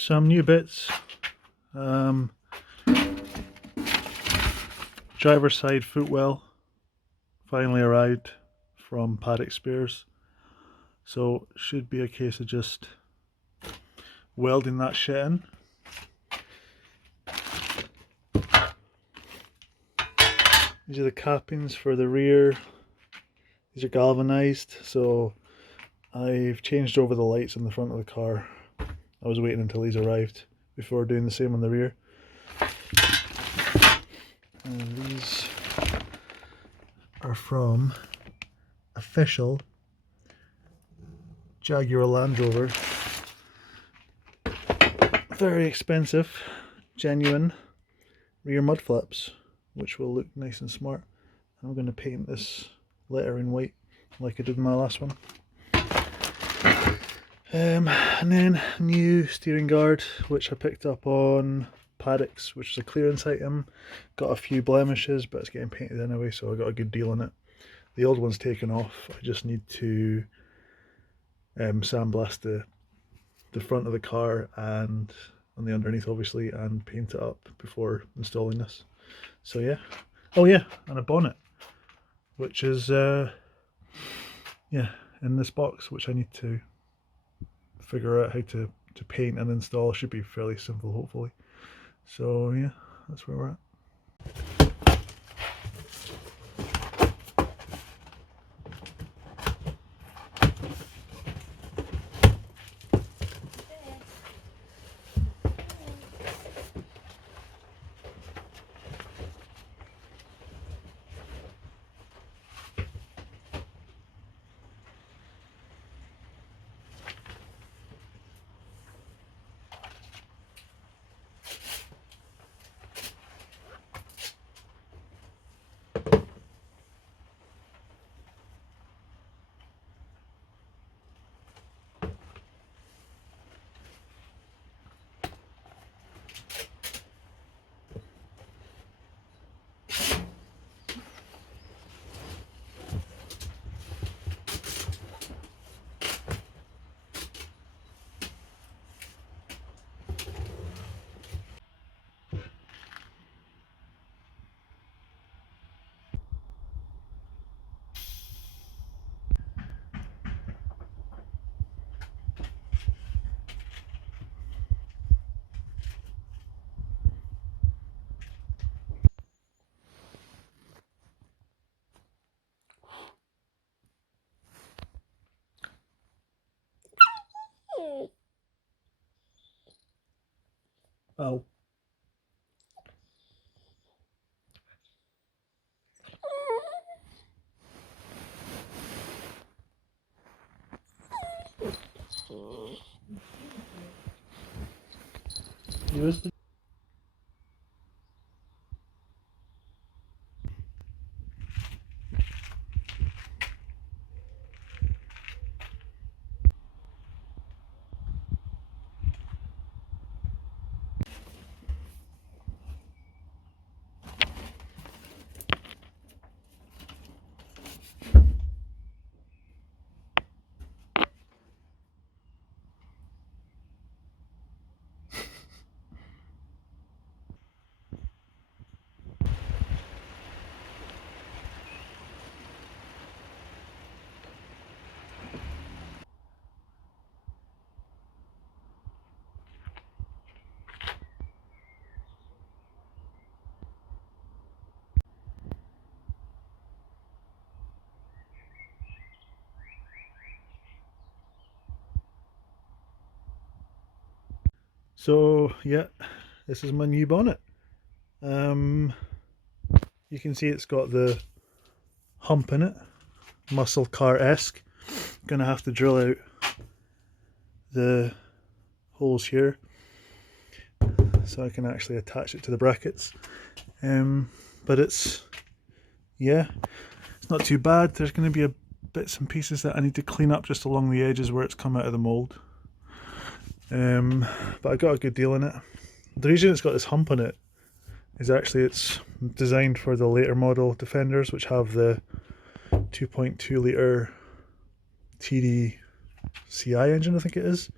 some new bits. Driver's side footwell finally arrived from Paddock Spares, so should be a case of just welding that shit in. These are the cappings for the rear. These are galvanized, so I've changed over the lights on the front of the car. I was waiting until these arrived before doing the same on the rear. And these are from official Jaguar Landrover. Very expensive, genuine rear mud flaps, which will look nice and smart. I'm going to paint this letter in white like I did in my last one. And then new steering guard, which I picked up on Paddocks, which is a clearance item. Got a few blemishes, but it's getting painted anyway, so I got a good deal on it. The old one's taken off. I just need to sandblast the front of the car and on the underneath, obviously, and paint it up before installing this. So yeah. Oh yeah, and a bonnet, which is yeah, in this box, which I need to figure out how to paint and install. Should be fairly simple, hopefully. So yeah, that's where we're at. Oh. Use the So yeah, this is my new bonnet. You can see it's got the hump in it, muscle car-esque. Gonna have to drill out the holes here so I can actually attach it to the brackets. But it's, yeah, it's not too bad. There's going to be bits and pieces that I need to clean up just along the edges where it's come out of the mould. But I got a good deal on it. The reason it's got this hump on it is actually it's designed for the later model Defenders, which have the 2.2 litre TDCI engine, I think it is.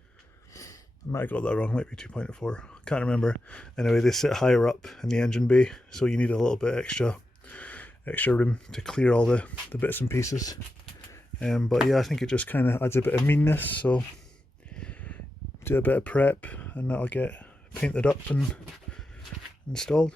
I might have got that wrong, might be 2.4, can't remember. Anyway, they sit higher up in the engine bay, so you need a little bit extra room to clear all the bits and pieces. But yeah, I think it just kind of adds a bit of meanness, so do a bit of prep and that'll get painted up and installed.